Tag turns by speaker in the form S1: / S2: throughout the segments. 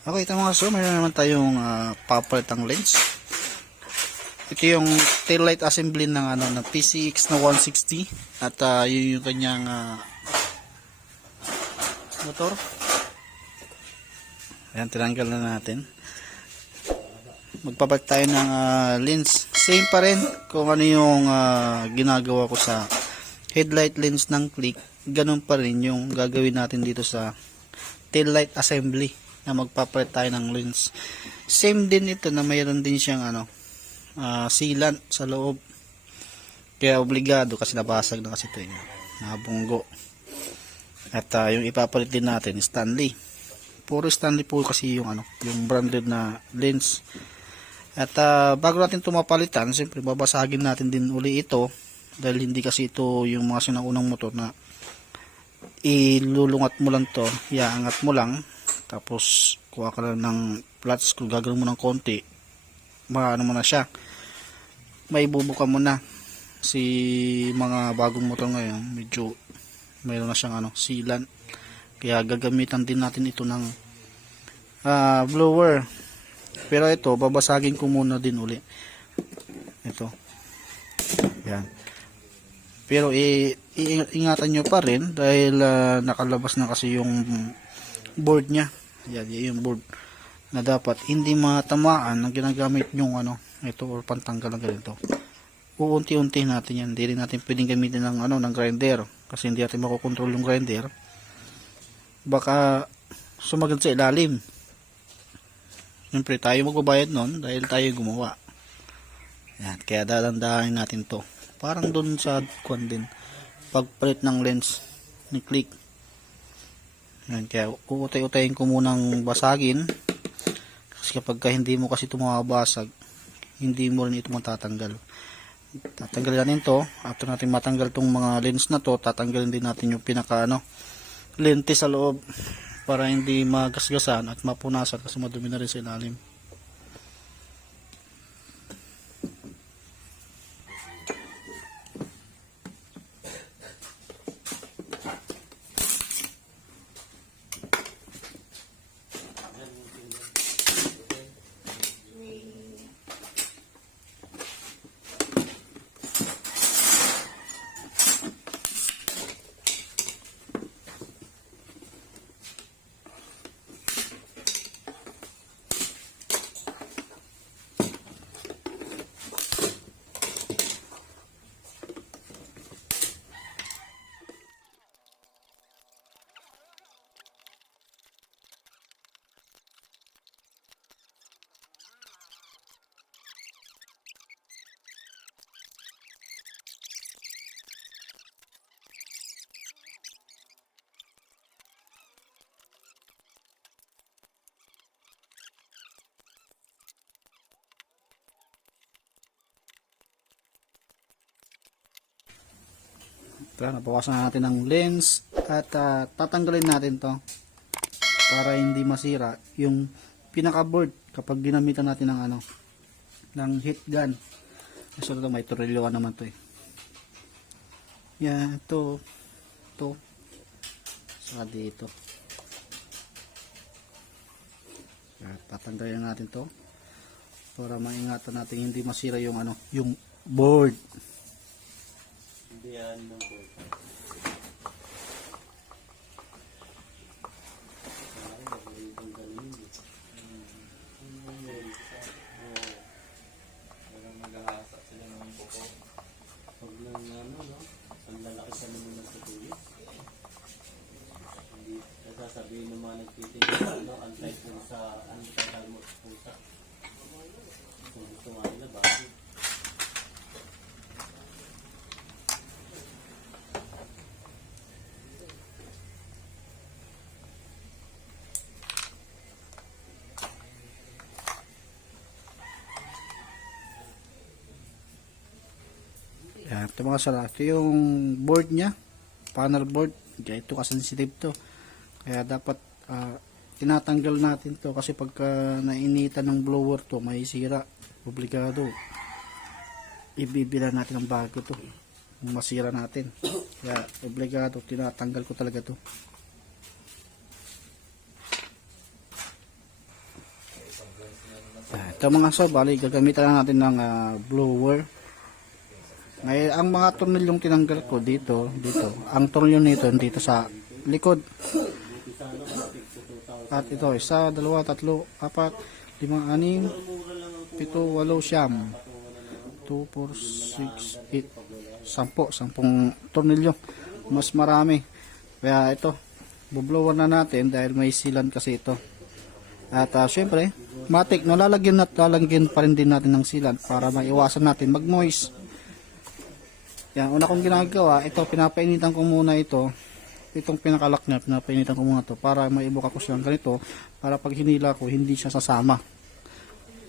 S1: Okay, ito mga sir, mayroon naman tayong uh, papalitang lens. Ito yung tail light assembly ng ano ng PCX na 160 at uh, yun yung kanyang ah, motor. Ayan, tinanggal na natin. Magpapalit tayo ng ah, lens. Same pa rin kung ano yung ah, ginagawa ko sa headlight lens ng click. Ganun pa rin yung gagawin natin dito sa tail light assembly na magpapalit tayo ng lens. Same din ito na mayroon din siyang ano ah, sealant sa loob. Kaya obligado kasi nabasag na kasi ito yun. Nabunggo. At ah, yung ipapalit din natin Stanley. Puro Stanley po kasi yung ano, yung branded na lens. At ah, bago natin ito mapalitan, siyempre babasagin natin din uli ito dahil hindi kasi ito yung mga sinaunang motor na ilulungat mo lang to, iaangat mo lang tapos kuha ka lang ng flat screw, gagawin mo ng konti. Maano mo na siya. May bubuka mo na si mga bagong motor ngayon medyo mayroon na siyang ano, sealant. Kaya gagamitan din natin ito ng ah, blower. Pero ito babasagin ko muna din uli. Ito. Yan. Pero i i- ingatan nyo pa rin dahil ah, nakalabas na kasi yung board niya yan, yan yung board na dapat hindi matamaan ang ginagamit yung ano ito or pantanggal ng ganito. Uunti-unti natin yan. Hindi rin natin pwedeng gamitin ng ano ng grinder kasi hindi natin makokontrol yung grinder. Baka sumagad sa ilalim. Siyempre tayo magbabayad nun dahil tayo gumawa. Yan, kaya dadandahan natin to. Parang doon sa kwan din. Pagpalit ng lens ni click yan, kaya uutay-utayin ko munang basagin. Kasi kapag ka hindi mo kasi ito mababasag hindi mo rin ito matatanggal. Tatanggalin natin to. After natin matanggal tong mga lens na to tatanggalin din natin yung pinaka ano lente sa loob para hindi magasgasan at mapunasan kasi madumi na rin sa ilalim Ito, nabawasan na natin ng lens at ah, tatanggalin natin to para hindi masira yung pinaka board kapag ginamitan natin ng ano ng heat gun. Kasi ito may tornilyo naman to eh. Yan ito ito saka dito. Yan, tatanggalin natin to para maingatan natin hindi masira yung ano yung board.
S2: Hindi yan ng board. Ay, magaling kong galing. Hmm. Ano yun? Oo. Parang naghahasa sila ng buko. Lang ano, no? Ang lalaki sa naman ng tutuloy. Hindi, nasasabihin ng mga nagtitinda, ano, unlike dun sa, ano, sa dalmot pusa. Kung gusto nga nila, bakit?
S1: Yan, ito mga sala. Ito yung board niya. Panel board. Kaya ito kasensitive to. Kaya dapat ah, tinatanggal natin to kasi pagka nainitan ng blower to may sira. Obligado. Ibibila natin ng bago to. Masira natin. Kaya obligado tinatanggal ko talaga to. Ito mga so, bali, gagamitan natin ng ah, blower. Ngayon, ang mga tornilyong tinanggal ko dito, dito, ang tornilyo nito dito sa likod. At ito, isa, dalawa, tatlo, apat, lima, anim, pito, walo, siyam. 2, 4, 6, 8, sampo, sampung tornilyo. Mas marami. Kaya ito, bublower na natin dahil may silan kasi ito. At ah, syempre, matik, nalalagyan at lalagyan pa rin din natin ng silan para maiwasan natin mag-moist. Yan, una kong ginagawa, ito, pinapainitan ko muna ito. Itong pinakalak niya, pinapainitan ko muna to para maibuka ko siyang ganito para pag hinila ko, hindi siya sasama.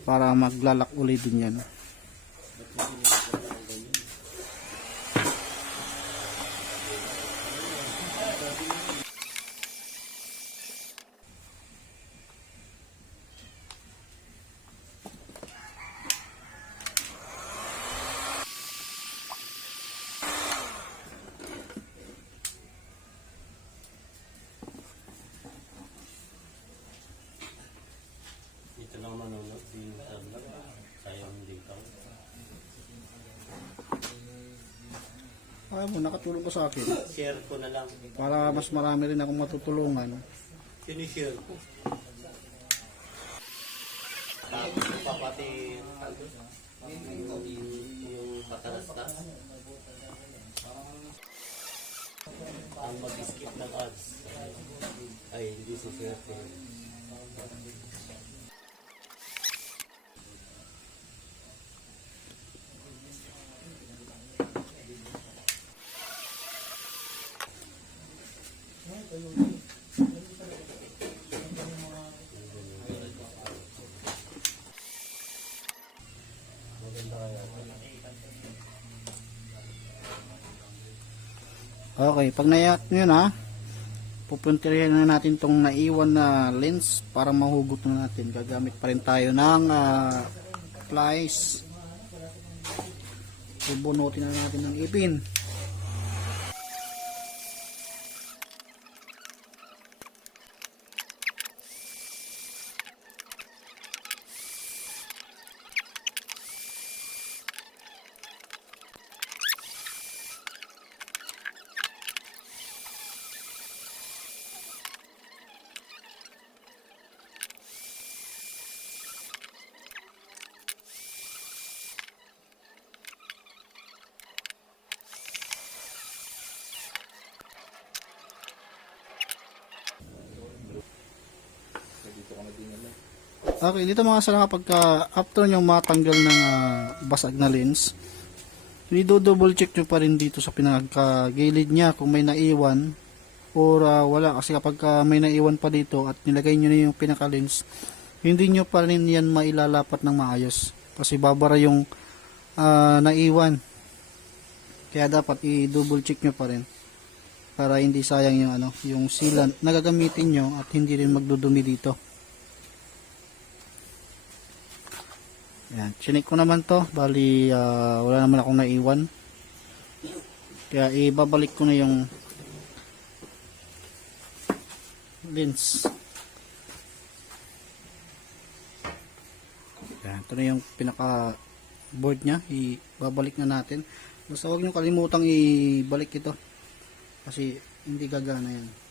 S1: Para maglalak uli din yan. Ay mo, nakatulong ko sa akin.
S2: Share ko na lang.
S1: Para mas marami rin akong matutulungan.
S2: Sinishare ko. Tapos pa pati yung, yung patalastas. Ang mag-skip ng ads. Ay, hindi si Swerte.
S1: Okay, pag nayak nyo na, pupuntirin na natin tong naiwan na lens para mahugot na natin. Gagamit pa rin tayo ng ah, plies. Bubunutin na natin ng ipin. Okay, dito mga sala pagka after nyo matanggal ng ah, basag na lens, i-double check nyo pa rin dito sa pinagkagilid niya kung may naiwan or ah, wala kasi kapag ka may naiwan pa dito at nilagay nyo na yung pinaka lens, hindi nyo pa rin yan mailalapat ng maayos kasi babara yung ah, naiwan. Kaya dapat i-double check nyo pa rin para hindi sayang yung ano, yung sealant na gagamitin nyo at hindi rin magdudumi dito. Yan, chinik ko naman to. Bali, ah, wala naman akong naiwan. Kaya ibabalik ko na yung lens. Yan, ito na yung pinaka board niya. Ibabalik na natin. Basta huwag nyo kalimutang ibalik ito. Kasi hindi gagana yan.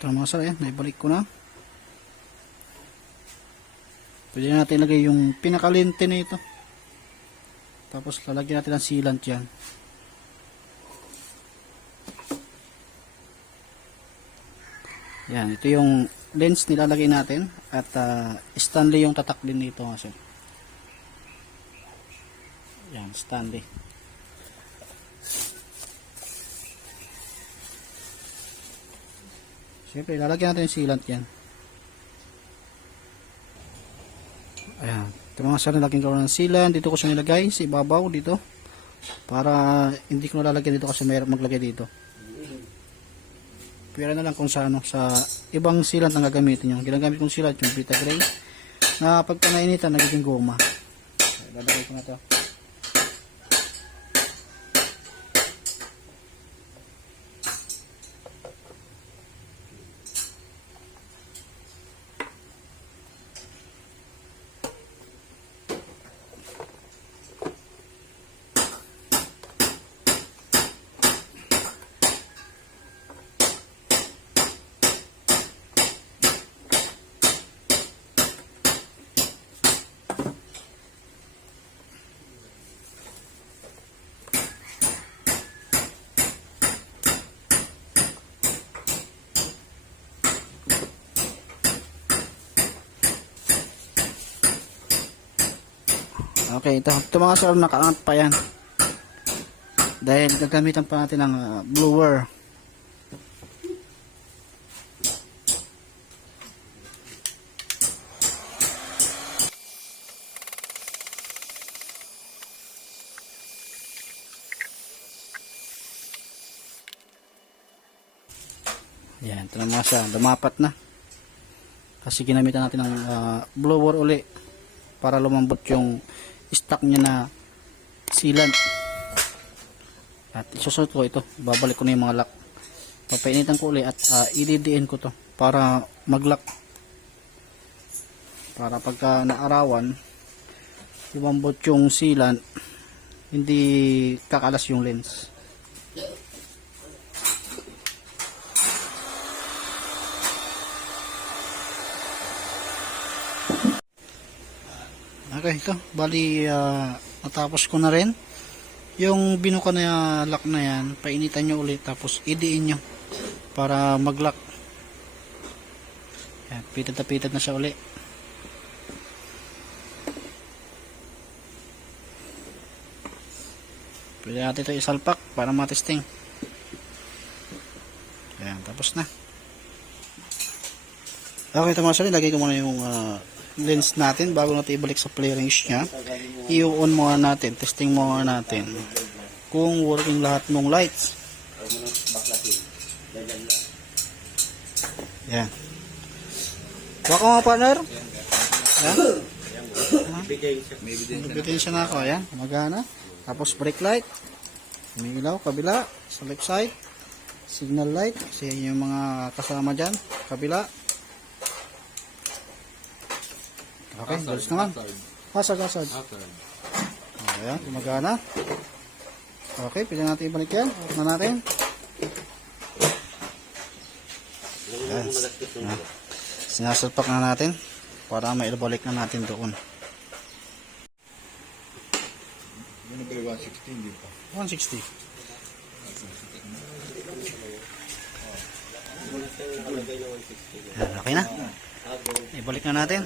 S1: Ito mga sir, ayan, naibalik ko na. Pwede na natin ilagay yung pinakalente na ito. Tapos lalagyan natin ng sealant yan. Yan, ito yung lens nilalagay natin at ah, Stanley yung tatak din nito mga sir. Yan, Stanley. Siyempre, lalagyan natin yung sealant yan. Ayan. Ito mga sir, nilagyan ko ng sealant. Dito ko siya nilagay sa ibabaw dito. Para hindi ko nalalagyan dito kasi mayroon maglagay dito. Pwera na lang kung sa ano, sa ibang sealant ang gagamitin nyo. Ginagamit kong sealant yung Vita Gray na pagka nainitan, nagiging goma. Lalagay ko na to. Okay, ito, ito mga sir, nakaangat pa yan. Dahil gagamitan pa natin ng ah, blower. Yan, ito na mga siya, lumapat na. Kasi ginamitan natin ng ah, blower uli para lumambot yung stock niya na sealant. At isusunod ko ito, babalik ko na yung mga lock. Papainitan ko uli at uh, ididiin ko to para mag-lock. Para pagka naarawan, lumambot yung sealant, hindi kakalas yung lens. Okay, ito. Bali, ah, natapos ko na rin. Yung binuka na lock na yan, painitan nyo ulit tapos idiin nyo para mag-lock. Yan, pitad na pitad na siya ulit. Pwede natin ito isalpak para matesting. Ayan, tapos na. Okay, ito mga sali, lagay ko muna yung ah, lens natin bago natin ibalik sa play range niya. I-on muna natin, testing muna natin kung working lahat ng lights. Yan. Kuha ko mga partner. Yan. May ebidensya na ako. Yan. Magana. Tapos brake light. May ilaw. Kabila. Sa left side. Signal light. Kasi yung mga kasama dyan. Kabila. Okay. Galis naman. Hazard, hazard. Ayan. Gumagana. Okay. Pwede natin ibalik yan. Na natin. Yan. Ah. Sinasalpak na natin para mailabalik na natin doon.
S3: Ano ba yung 116 di ba?
S1: 160. Yan, okay na. Ibalik na natin.